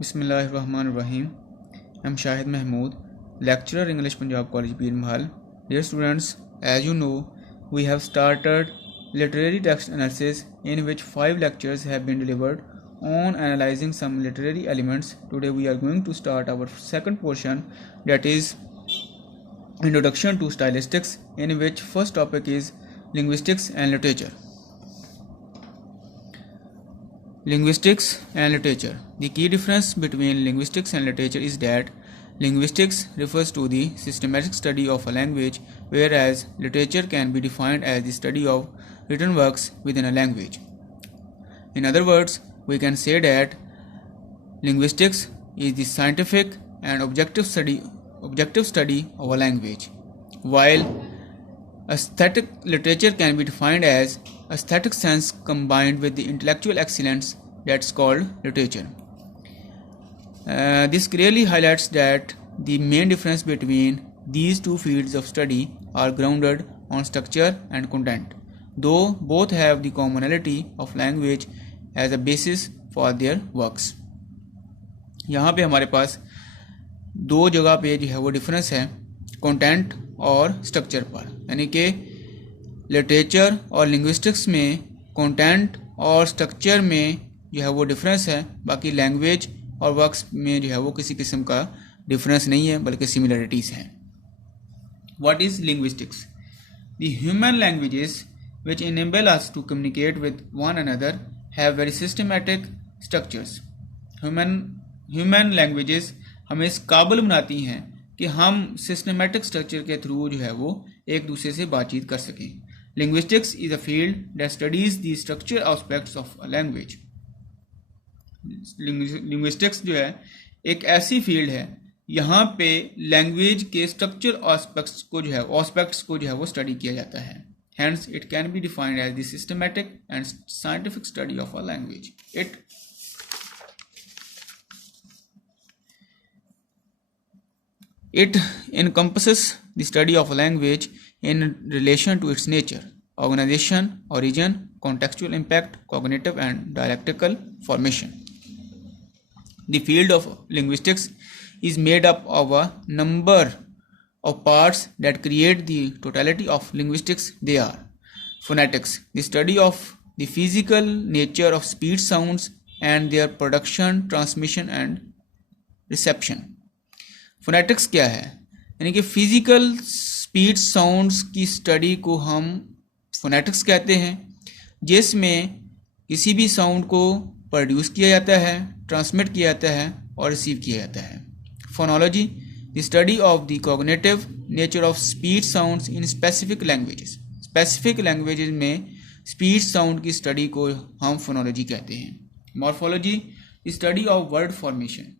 Bismillahirrahmanirrahim. I'm Shahid Mahmood, lecturer English Punjab College Pir Mahal. Dear students, as you know, we have started literary text analysis in which 5 lectures have been delivered on analyzing some literary elements. Today we are going to start our second portion, that is Introduction to Stylistics, in which first topic is linguistics and literature. Linguistics and literature. The key difference between linguistics and literature is that linguistics refers to the systematic study of a language, whereas literature can be defined as the study of written works within a language. In other words, we can say that linguistics is the scientific and objective study of a language, while aesthetic literature can be defined as aesthetic sense combined with the intellectual excellence that's called literature. This clearly highlights that the main difference between these two fields of study are grounded on structure and content, though both have the commonality of language as a basis for their works. यहाँ पे हमारे पास दो जगह पे जो है वो difference है कंटेंट और स्ट्रक्चर पर, यानी कि लिटरेचर और लिंग्विस्टिक्स में कंटेंट और स्ट्रक्चर में जो है वो डिफरेंस है, बाकी लैंग्वेज और वर्क्स में जो है वो किसी किस्म का डिफरेंस नहीं है बल्कि सिमिलरिटीज़ हैं. What is linguistics? The human languages which enable us to communicate with one another have very systematic structures. Human languages हमें इस काबिल बनाती हैं कि हम सिस्टमेटिक स्ट्रक्चर के थ्रू जो है वो एक दूसरे से बातचीत कर सकें. Linguistics is a field that studies the structure aspects of a language. Linguistics जो है एक ऐसी फील्ड है यहाँ पे लैंग्वेज के स्ट्रक्चर एस्पेक्ट्स को जो है वो स्टडी किया जाता है. Hence, it can be defined as the systematic and scientific study of a language. It encompasses the study of a language in relation to its nature, organization, origin, contextual impact, cognitive and dialectical formation. The field of linguistics is made up of a number of parts that create the totality of linguistics. They are phonetics, the study of the physical nature of speech sounds and their production, transmission and reception. phonetics क्या है? यानी कि physical speech sounds की study को हम phonetics कहते हैं, जिसमें किसी भी साउंड को प्रोड्यूस किया जाता है, ट्रांसमिट किया जाता है और रिसीव किया जाता है. Phonology, the study of the cognitive nature of speech sounds in specific languages. Specific languages में speech sound की study को हम phonology कहते हैं. Morphology, the study of word formation.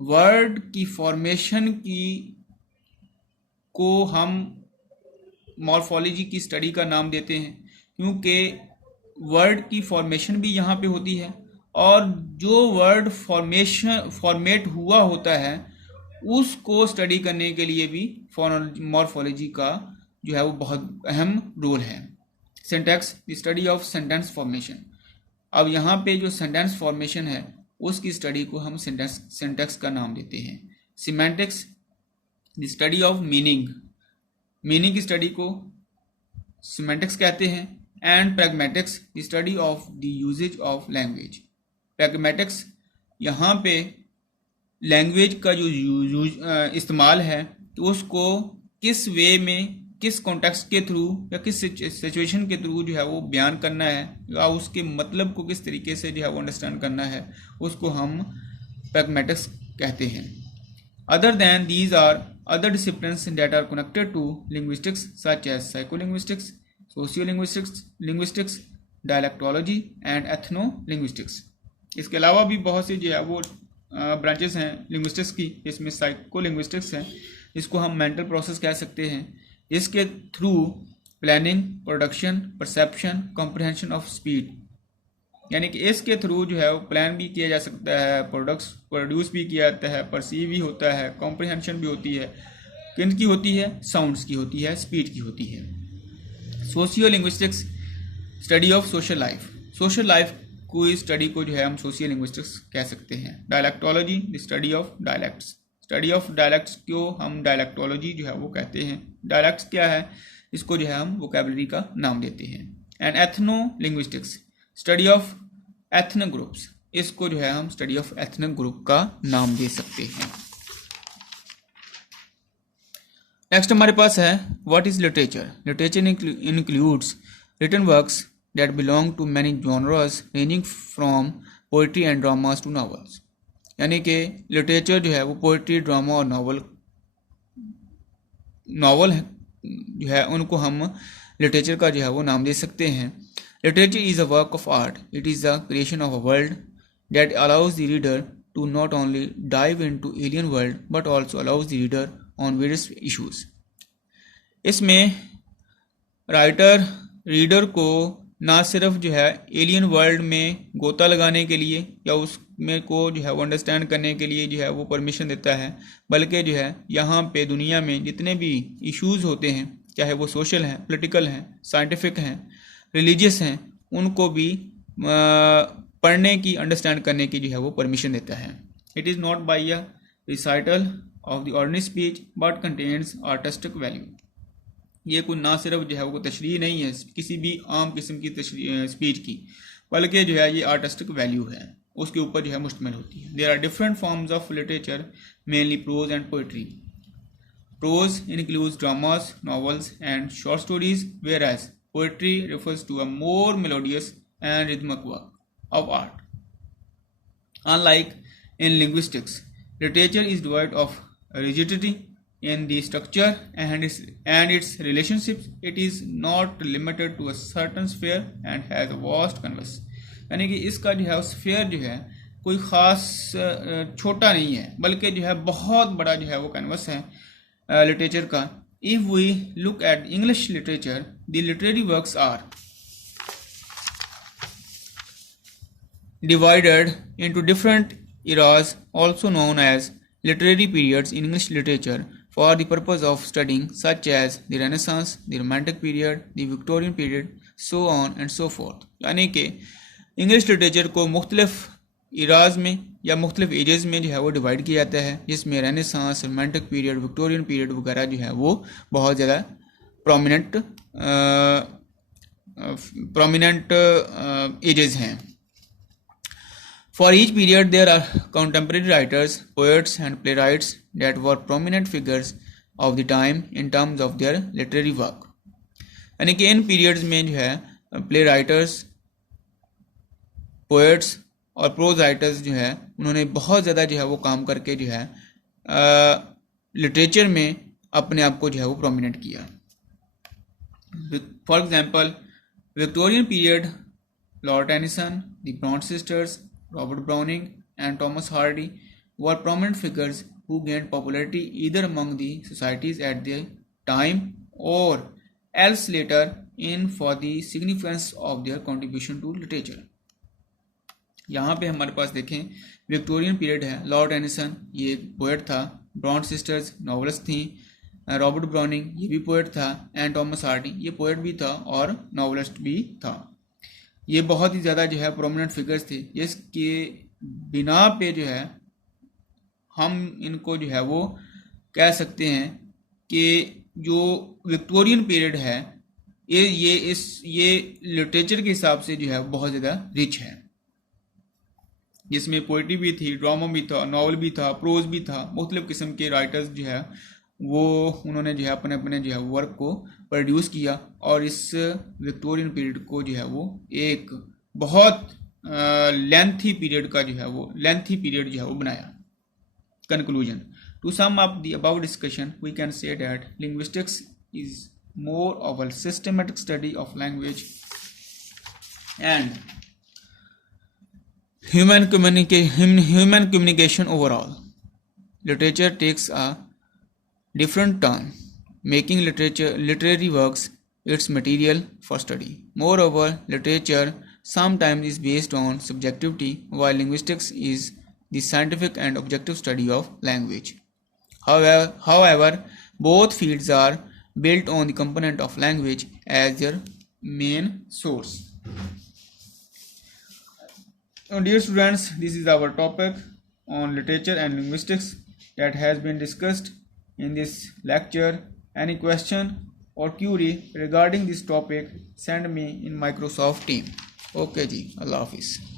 Word की formation को हम morphology की study का नाम देते हैं, क्योंकि word की formation भी यहाँ पे होती है और जो word फॉर्मेट हुआ होता है उसको स्टडी करने के लिए भी मॉर्फोलॉजी का जो है वो बहुत अहम रोल है. Syntax, the study of sentence formation. अब यहाँ पे जो सेंटेंस फॉर्मेशन है उसकी स्टडी को हम सिंटैक्स का नाम देते हैं. Semantics, the study of meaning की स्टडी को सिमेंटिक्स कहते हैं. And pragmatics, the study of the uses of language. Pragmatics यहाँ पे लैंग्वेज का जो इस्तेमाल है तो उसको किस वे में, किस कॉन्टेक्स्ट के थ्रू या किस सिचुएशन के थ्रू जो है वो बयान करना है या उसके मतलब को किस तरीके से जो है वो अंडरस्टैंड करना है, उसको हम प्रैग्मेटिक्स कहते हैं. Other than these are other disciplines that are connected to linguistics such as psycholinguistics, sociolinguistics, dialectology and ethnolinguistics. इसके अलावा भी बहुत सी जो है वो ब्रांचेस हैं लिंग्विस्टिक्स की, इसमें साइकोलिंग्विस्टिक्स है, इसको हम मेंटल प्रोसेस कह सकते हैं. इसके through planning, production, perception, comprehension of speech, यानी कि इसके थ्रू जो है वो प्लान भी किया जा सकता है, प्रोड्यूस भी किया जाता है, परसीव भी होता है, कॉम्प्रिहेंशन भी होती है. किन की होती है? साउंड्स की होती है, स्पीच की होती है. Socio linguistics, study of social life कोई स्टडी को जो है हम सोशियो लिंग्विस्टिक्स कह सकते हैं। Dialectology, the study of dialects, study of dialects को हम डायलेक्टोलॉजी जो है वो कहते हैं। डायलेक्ट्स क्या है, इसको जो है हम वोकेबलरी का नाम देते हैं। And ethno linguistics, study of ethnic groups, इसको जो है हम स्टडी ऑफ एथनिक ग्रुप का नाम दे सकते हैं। नेक्स्ट हमारे पास है what is literature. Literature includes written works that belong to many genres ranging from poetry and dramas to novels। यानी कि लिटरेचर जो है वो पोइट्री, ड्रामा और नॉवल जो है उनको हम लिटरेचर का जो है वो नाम दे सकते हैं। Literature is a work of art, it is the creation of a world that allows the reader to not only dive into alien world but also allows the reader on various issues। इसमें writer reader को ना सिर्फ जो है alien world में गोता लगाने के लिए या उसमें को जो है वो अंडरस्टैंड करने के लिए जो है वो परमिशन देता है, बल्कि जो है यहाँ पे दुनिया में जितने भी इश्यूज़ होते हैं, चाहे वो सोशल हैं, पॉलिटिकल हैं, साइंटिफिक हैं, रिलीजियस हैं, उनको भी पढ़ने की, अंडरस्टैंड करने की जो है वो परमिशन देता है। It is not by a recital of the ordinary speech but contains artistic value. ये कोई ना सिर्फ जो है वो तशरीह नहीं है किसी भी आम किस्म की स्पीच की, बल्कि जो है ये आर्टिस्टिक वैल्यू है, उसके ऊपर जो है मुश्तमिल होती है। There are different forms of literature, mainly prose and poetry. Prose includes dramas, novels and short stories, whereas poetry refers to a more melodious and rhythmic work of art। Unlike in linguistics, literature is devoid of rigidity in the structure and its relationships. It is not limited to a certain sphere and has a vast canvas। यानी कि इसका जो है sphere जो है कोई ख़ास छोटा नहीं है, बल्कि जो है बहुत बड़ा जो है वो कैनवस है लिटरेचर का। If we look at English literature, the literary works are divided into different eras, also known as literary periods in English literature, for the purpose of studying, such as the Renaissance, the Romantic period, the Victorian period, so on and so forth। यानी कि English literature को मुख्तलिफ Ira's में या मुख्तलिफ edges में जो है वो डिवाइड किया जाता है, जिसमें renaissance, romantic period, Victorian period वगैरह जो है वो बहुत ज़्यादा प्रोमिनेंट एजेस हैं। For each period, there are contemporary writers, poets, and playwrights that were prominent figures of the time in terms of their literary work। यानी कि इन periods में जो है प्ले राइटर्स, पोएट्स और प्रोज राइटर्स जो है उन्होंने बहुत ज़्यादा जो है वो काम करके जो है लिटरेचर में अपने आप को जो है वो प्रोमिनेंट किया। For example Victorian period, Lord Tennyson, the Bronte sisters, Robert Browning and Thomas Hardy were prominent figures who gained popularity either among the societies at their time or else later in for the significance of their contribution to literature। यहाँ पे हमारे पास देखें Victorian period है, Lord Tennyson ये एक poet था, ब्रॉन्ट sisters novelist थी, Robert browning ये भी पोएट था, एंड थॉमस हार्डी ये पोएट भी था और नॉवलिस्ट भी था। ये बहुत ही ज़्यादा जो है प्रोमिनेंट फिगर्स थे, जिसके बिना पे जो है हम इनको जो है वो कह सकते हैं कि जो विक्टोरियन पीरियड है ये लिटरेचर के हिसाब से जो है बहुत ज़्यादा रिच है, जिसमें पोइट्री भी थी, ड्रामा भी था, नॉवल भी था, प्रोज भी था, मुख्तलिफ़ किस्म के राइटर्स जो है वो उन्होंने जो है अपने अपने जो है वर्क को प्रोड्यूस किया और इस विक्टोरियन पीरियड को जो है वो एक बहुत लेंथी पीरियड का जो है वो लेंथी पीरियड जो है वो बनाया। Conclusion, to sum up the above discussion we can say that linguistics is more of a systematic study of language and human communication overall. Literature takes a different turn, making literary works its material for study. Moreover, literature sometimes is based on subjectivity, while linguistics is the scientific and objective study of language. However, both fields are built on the component of language as their main source। Dear students, this is our topic on literature and linguistics that has been discussed in this lecture. Any question or query regarding this topic, send me in Microsoft Team. Okay ji, Allah Hafiz.